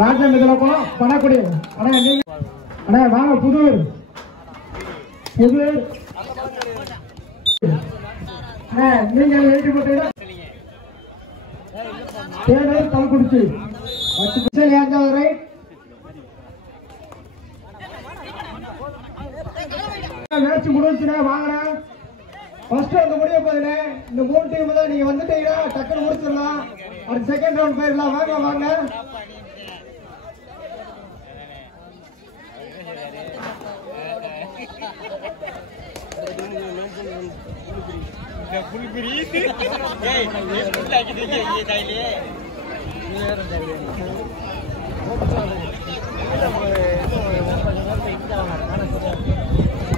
ராஜா மிதலப்போம் பணக்குடி அண்ணா நீங்க அண்ணா வாங்க புதூர் அண்ணா நீங்க எழுதி போட்டீங்கன்னா தேடல் கல்குடிச்சி 10 ஏஞ்சாவது ரைட் மேட்ச் முடிஞ்சுனா வாங்கடா ஃபர்ஸ்ட் அந்த முடிய போதுனே இந்த மூணு டீம் தான் நீங்க வந்துட்டீங்கன்னா டக்குனு முடிச்சிடலாம் அடுத்த செகண்ட் ரவுண்ட் போயிடலாம் வாங்க வாங்க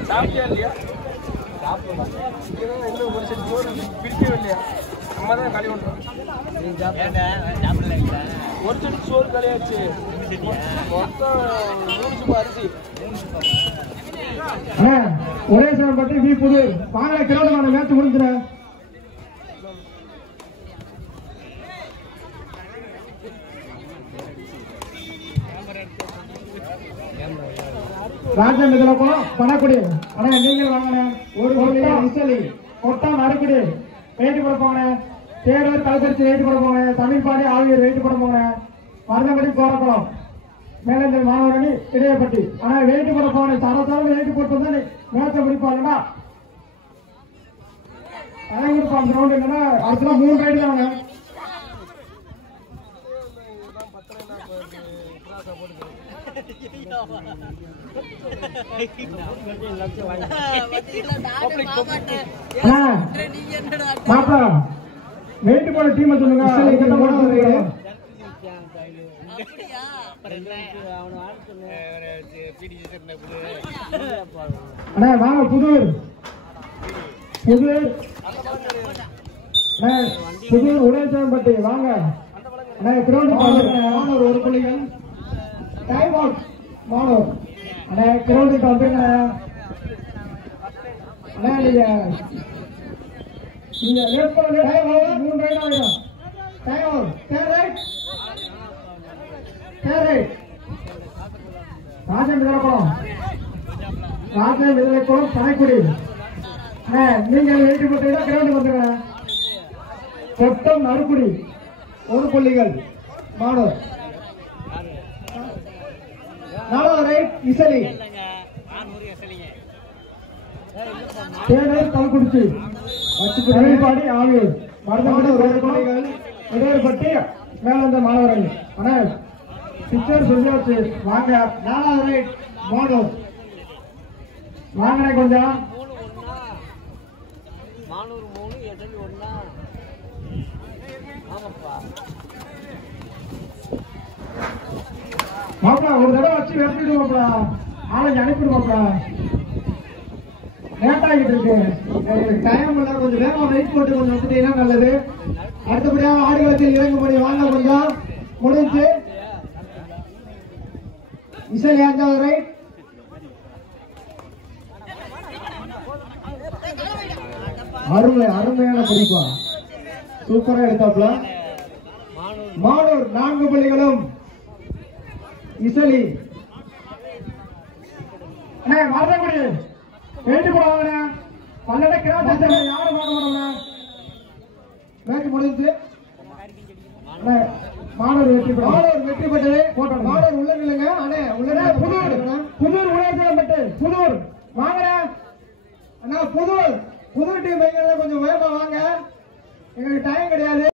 சாப்பிட்டியா இல்லையா பிடிக்கவே இல்லையா அம்மா தான் களி பண்ணுறோம் ஒரு செடி சோறு களியாச்சு மொத்தம் 3 அரிசி ஒரே சார் பத்தி வி புதூர் வாங்கல கிரௌண்ட் மேட்ச் முடிஞ்சிட ராஜா மிதலப்போம் பணக்குடி அண்ணா நீங்கள் வாங்கின ஒரு விசலி கொட்டம் அறுக்குடி வெயிட்டு போட போனேன் தேர்தல் கலக்கரிச்சி வெயிட்டு போட போனேன் தமிழ்பாடி ஆவியர் வெயிட்டு போட போனேன் மருதமடி கோரக்குளம் மேலந்த மாணவரணி இடையப்பட்டி ஆனா வெயிட்டு போட போனேன் தரத்தாலும் வெயிட்டு போட்டு தான் மேட்சை முடிப்பாங்கடா அழகிருப்பாங்க கிரௌண்ட் என்னன்னா அடுத்த 3 ரைடு தாங்க மாப்பா வெயிட் போட டீம் சொல்லுங்க அண்ணா வாங்க புதூர் உடல்சாம்பட்டி வாங்க அண்ணா கிரௌண்ட் ஒரு புள்ளிகள் டைம் அவுட் மாணவர் அண்ணா கிரௌண்ட் வந்துருங்க அண்ணா நீங்க லேட் பண்ண டைம் ஓவர் 3 ரைட் ஆயிடும் time over third right Rajan Vithalakulam Panaikudi நீங்க எழுதி போட்டீங்கன்னா கிரௌண்ட் வந்துருங்க கொட்டம் நறுக்குடி 1 புள்ளிகள் மாணவர் 4வது ரைட் இசலி தேடல் கல்குடிச்சி தமிழ்பாடி ஆவியூர் மருதமடி 1 புள்ளிகள் இடையப்பட்டி மேலந்த மாணவர்கள் ஆனா பிக்சர் சொல்லியாச்சு வாங்க 4வது ரைட் மாணவர் வாங்கினே கொஞ்சம் மாப்பிளா ஒரு தடவை வச்சு வெட்டிட்டு மாப்பிளா ஆளுங்க அனுப்பிடுவாப்ளா லேட் ஆகிட்டு இருக்கு டைம் இல்ல கொஞ்சம் வேகமா வெயிட் போட்டு கொஞ்சம் வந்துட்டீங்கன்னா நல்லது அடுத்தபடியாக ஆடுகளத்தில் இறங்கும்படி வாங்க கொஞ்சம் முடிஞ்சு இசை 5வது ரைட் அருமையான குறிப்பா சூப்பரா எடுத்தாப்ல மாணவர் 4 புள்ளிகளும் இசலி அண்ணே மருதங்குடி வெயிட்டு போடுவாங்க பல்லட கிராஸ் யாரும் பார்க்க மாட்டோம்ண்ணே மேட்ச் முடிஞ்சு மாணவர் வெற்றி பெற்றது மாணவர் உள்ள நில்லுங்க அண்ணே உள்ள புதூர் உணர்ச்சி புதூர் வாங்க அண்ணா புதூர் டீம் கொஞ்சம் வேகமா வாங்க எங்களுக்கு டைம் கிடையாது